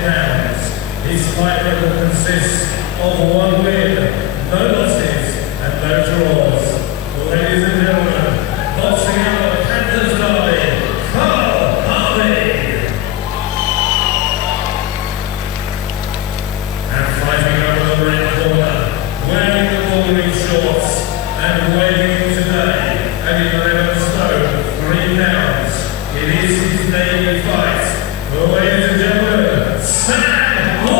pounds. His fight record consists of 1 win, no losses, and no draws. Ladies and gentlemen, boxing out of Panthers Derby, Harvey. And fighting over the red corner, wearing the ballroom shorts, and weighing in today at 11 stone, 3 pounds. It is his debut fight. Ladies and gentlemen, sambo.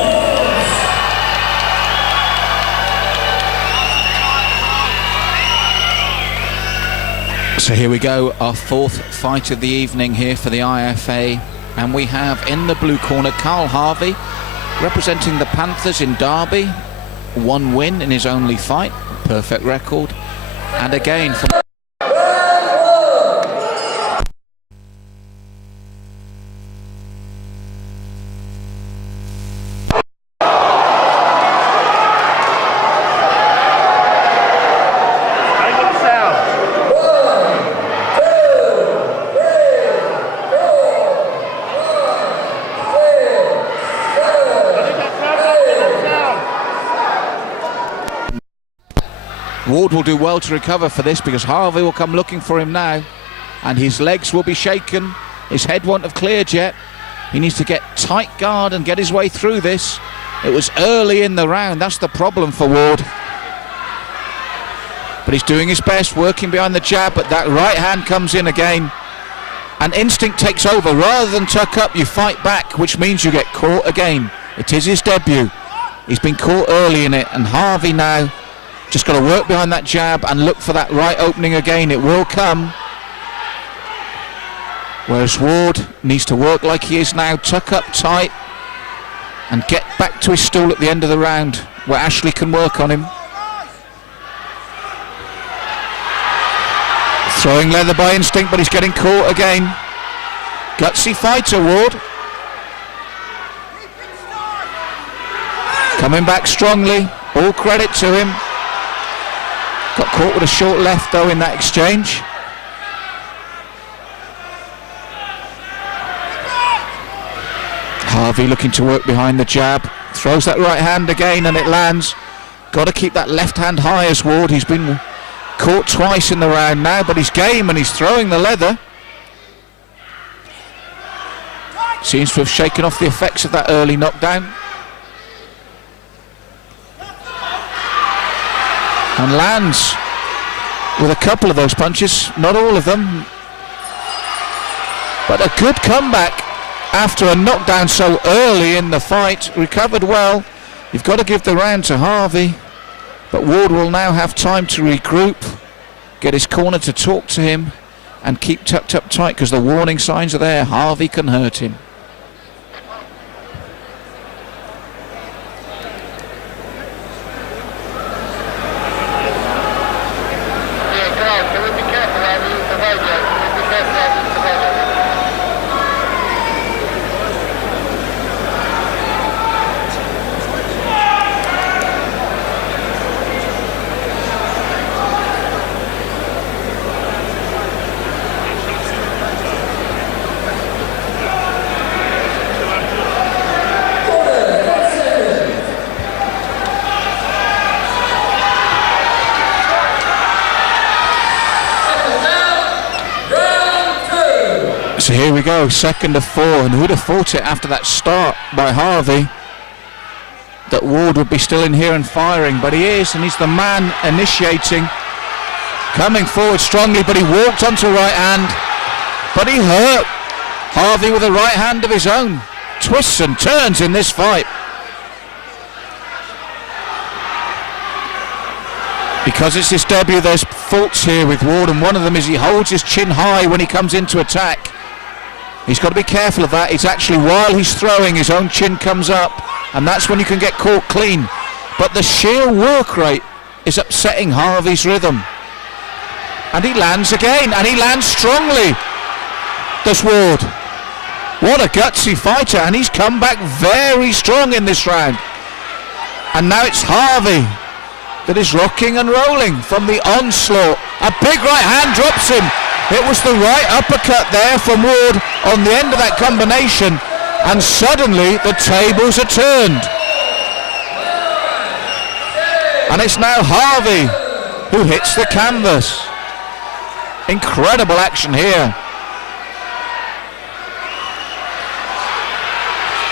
So here we go, our 4th fight of the evening here for the IFA, and we have in the blue corner Carl Harvey representing the Panthers in Derby, 1 win in his only fight, perfect record, and again from Ward will do well to recover for this because Harvey will come looking for him now, and his legs will be shaken. His head won't have cleared yet. He needs to get tight guard and get his way through this. It was early in the round, that's the problem for Ward. But he's doing his best, working behind the jab, but that right hand comes in again. And instinct takes over. Rather than tuck up, you fight back, which means you get caught again. It is his debut. He's been caught early in it, and Harvey now just got to work behind that jab and look for that right opening again. It will come. Whereas Ward needs to work like he is now, tuck up tight and get back to his stool at the end of the round where Ashley can work on him. Throwing leather by instinct, but he's getting caught again. Gutsy fighter, Ward. Coming back strongly, all credit to him. Got caught with a short left though in that exchange. Harvey looking to work behind the jab. Throws that right hand again and it lands. Got to keep that left hand high as Ward. He's been caught twice in the round now, but he's game and he's throwing the leather. Seems to have shaken off the effects of that early knockdown. And lands with a couple of those punches, not all of them, but a good comeback after a knockdown so early in the fight. Recovered well. You've got to give the round to Harvey, but Ward will now have time to regroup, get his corner to talk to him and keep tucked up tight because the warning signs are there. Harvey can hurt him. So here we go, 2nd of 4, and who'd have thought it after that start by Harvey that Ward would be still in here and firing, but he is, and he's the man initiating, coming forward strongly, but he walked onto right hand, but he hurt Harvey with a right hand of his own. Twists and turns in this fight. Because it's his debut, there's faults here with Ward, and one of them is he holds his chin high when he comes into attack. He's got to be careful of that. It's actually while he's throwing, his own chin comes up, and that's when you can get caught clean. But the sheer work rate is upsetting Harvey's rhythm. And he lands again, and he lands strongly, does Ward. What a gutsy fighter, and he's come back very strong in this round. And now it's Harvey that is rocking and rolling from the onslaught. A big right hand drops him. It was the right uppercut there from Ward on the end of that combination. And suddenly the tables are turned. And it's now Harvey who hits the canvas. Incredible action here.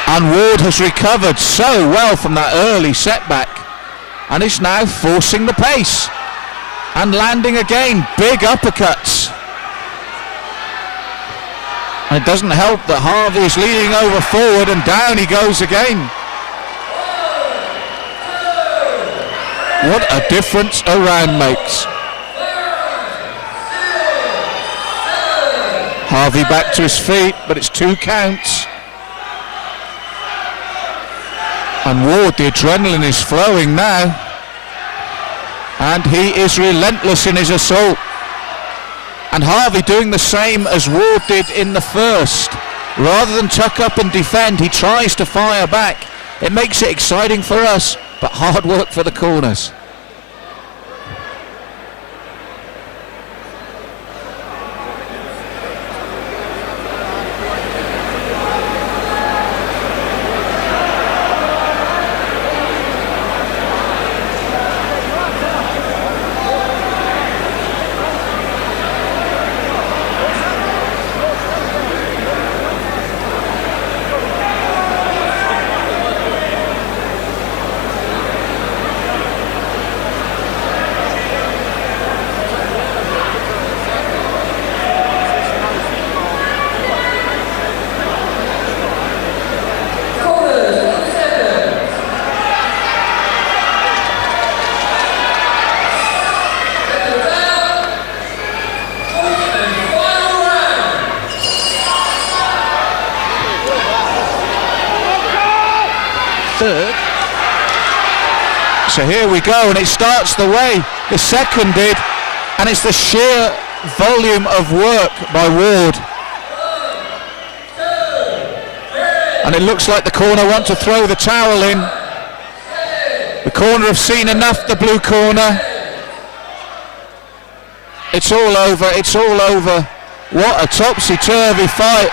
And Ward has recovered so well from that early setback and is now forcing the pace and landing again big uppercuts. And it doesn't help that Harvey is leaning over forward and down he goes again. What a difference a round makes. Harvey back to his feet, but it's 2 counts. And Ward, the adrenaline is flowing now. And he is relentless in his assault. And Harvey doing the same as Ward did in the first. Rather than tuck up and defend, he tries to fire back. It makes it exciting for us, but hard work for the corners. Third. So here we go, and it starts the way the second did, and it's the sheer volume of work by Ward. And it looks like the corner want to throw the towel in. The corner have seen enough, the blue corner. It's all over, it's all over. What a topsy-turvy fight.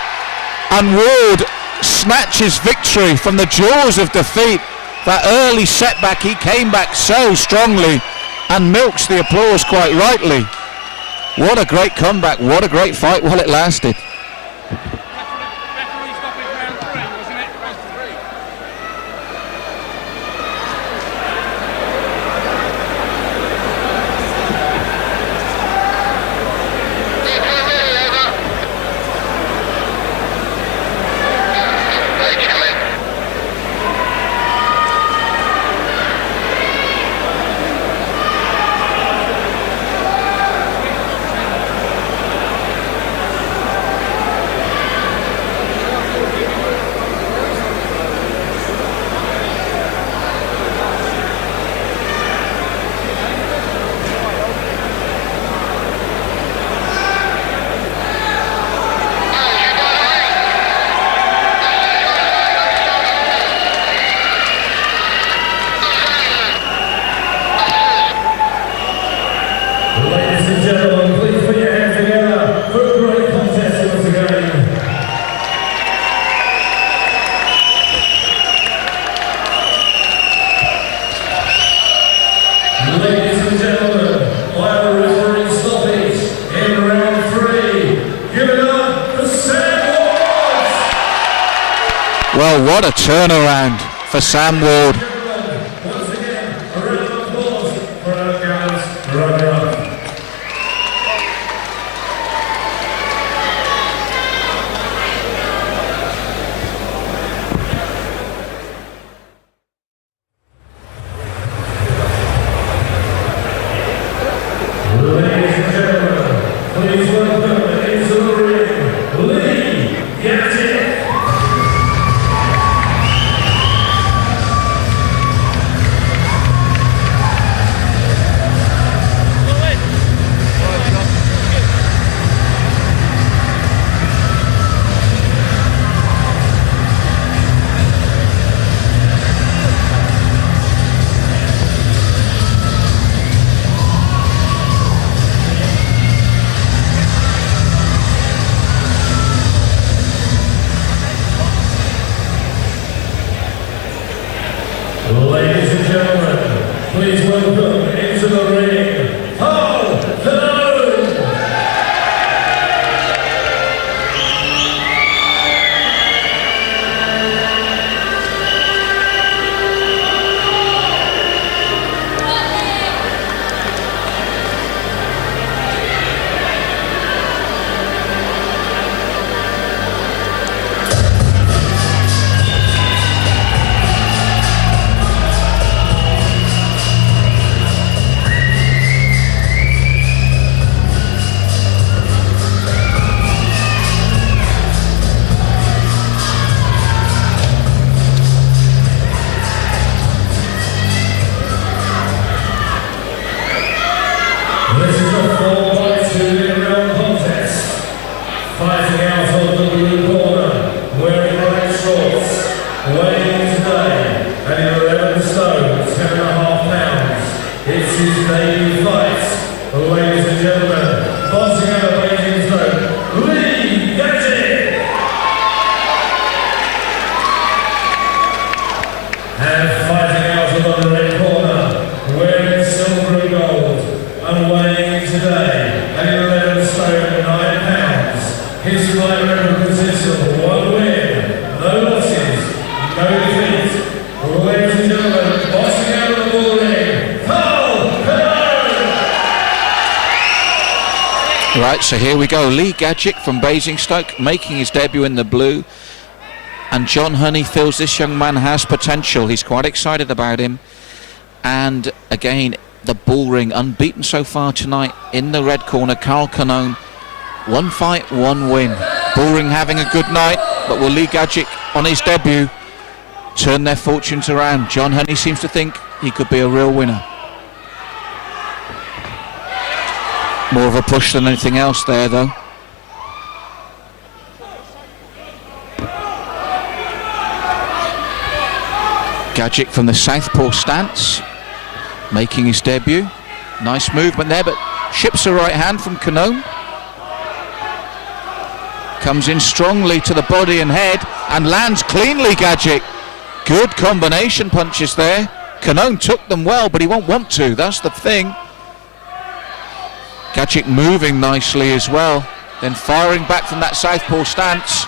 And Ward snatches victory from the jaws of defeat. That early setback, he came back so strongly and milks the applause quite rightly. What a great comeback, what a great fight while it lasted. Well, what a turnaround for Sam Ward. Once again, a round of applause for our guys runner-up. Ladies and gentlemen, please welcome into the ring, Lee Yatic. the ring, Paul Cologne. This is a 4-by-2 round contest. Fighting out of the blue corner, wearing black shorts, weighing in today at 11 stone, 10.5 pounds. It's his debut fight. Ladies and gentlemen, boxing out of 18 stone, Lee Gadget. And fighting out of the red corner, wearing silver and gold, and weighing today at 11 stone 9 pounds. His fight record consists of 1 win, no losses, no defeat. Ladies and gentlemen, boxing out of the bull ring, Paul Cologne. Right, so here we go. Lee Gadget from Basingstoke making his debut in the blue. And John Honey feels this young man has potential. He's quite excited about him. And again, the bull ring, unbeaten so far tonight in the red corner, Carl Cologne. 1 fight, 1 win. Bull ring having a good night, but will Lee Gadget on his debut turn their fortunes around? John Honey seems to think he could be a real winner. More of a push than anything else there though. Gadget from the southpaw stance, making his debut. Nice movement there, but ships a right hand from Cologne. Comes in strongly to the body and head and lands cleanly, Gadget. Good combination punches there. Cologne took them well, but he won't want to, that's the thing. Gadget moving nicely as well, then firing back from that southpaw stance.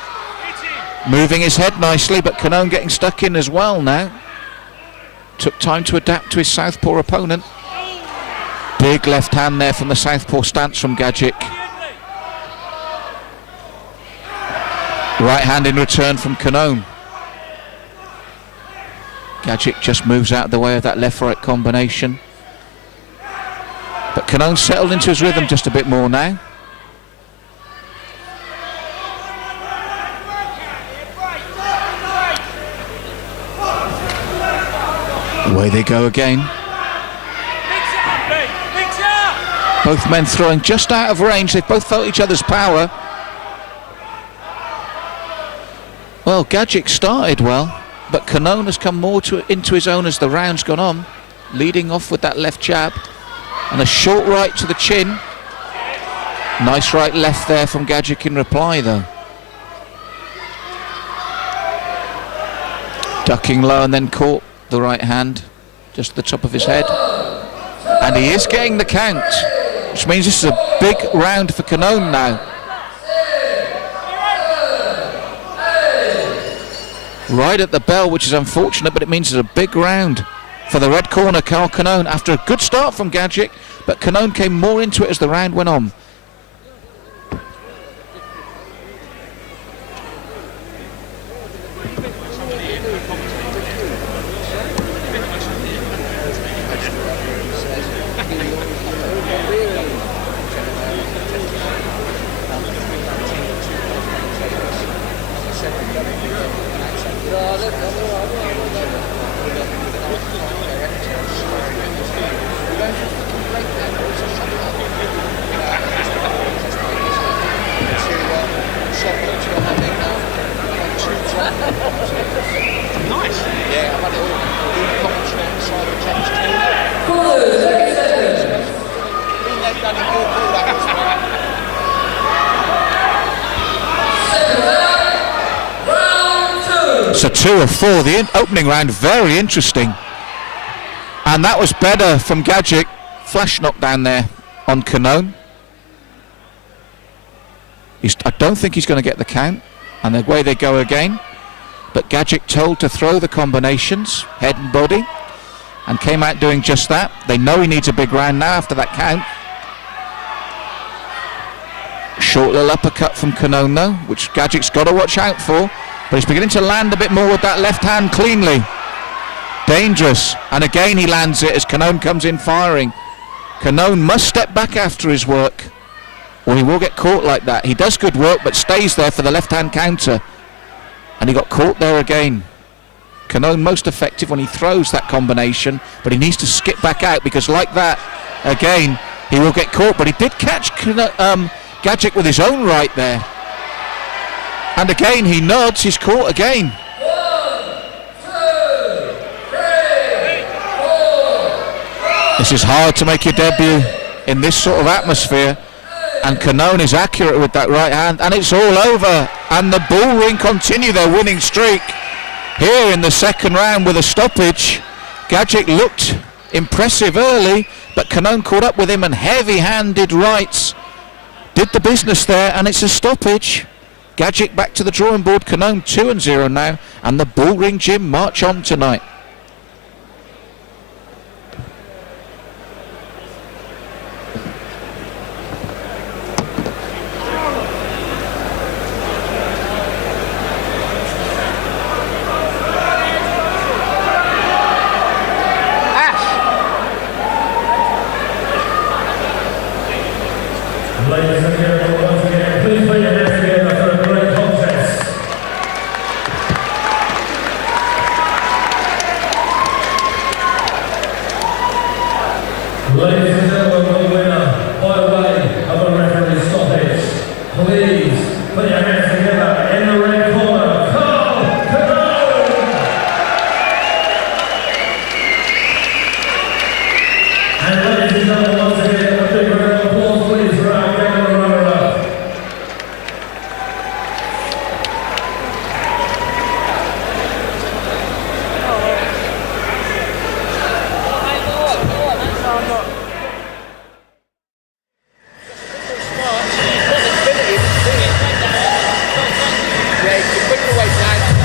Moving his head nicely, but Cologne getting stuck in as well now. Took time to adapt to his southpaw opponent. Big left hand there from the southpaw stance from Gadget. Right hand in return from Cologne. Gadget just moves out of the way of that left-right combination. But Cologne settled into his rhythm just a bit more now. Away they go again. Both men throwing just out of range. They've both felt each other's power. Well, Gadget started well, but Cologne has come more into his own as the round's gone on, leading off with that left jab and a short right to the chin. Nice right left there from Gadget in reply though. Ducking low and then caught the right hand just at the top of his head. And he is getting the count, which means this is a big round for Cologne now. Right at the bell, which is unfortunate, but it means it's a big round for the red corner, Carl Cologne, after a good start from Gadget, but Cologne came more into it as the round went on. So 2 of 4, the opening round very interesting, and that was better from Gadget, flash knockdown there on Canone. I don't think he's going to get the count, and away they go again. But Gadget told to throw the combinations, head and body, and came out doing just that. They know he needs a big round now after that count. Short little uppercut from Canone though, which Gadget's got to watch out for, but he's beginning to land a bit more with that left hand cleanly. Dangerous, and again he lands it as Canone comes in firing. Canone must step back after his work, or he will get caught like that. He does good work but stays there for the left hand counter, and he got caught there again. Canone most effective when he throws that combination, but he needs to skip back out, because like that again he will get caught. But he did catch Gadget with his own right there, and again he nods, he's caught again. 1, 2, 3, 4. This is hard to make your debut in this sort of atmosphere, and Canone is accurate with that right hand, and it's all over, and the Bullring continue their winning streak here in the second round with a stoppage. Gadget looked impressive early, but Canone caught up with him, and heavy-handed rights did the business there, and it's a stoppage. Gadget back to the drawing board. Canone 2-0 now, and the Bullring Gym march on tonight. Ladies and gentlemen, once again, please put your hands together for a great contest. Ladies and gentlemen, the winner by way of a referee stoppage. Please put your hands together in the red corner. Canone! And ladies and gentlemen, once again, a big round of applause, please, for our game runner-up. Yeah, you can put it away, Dan.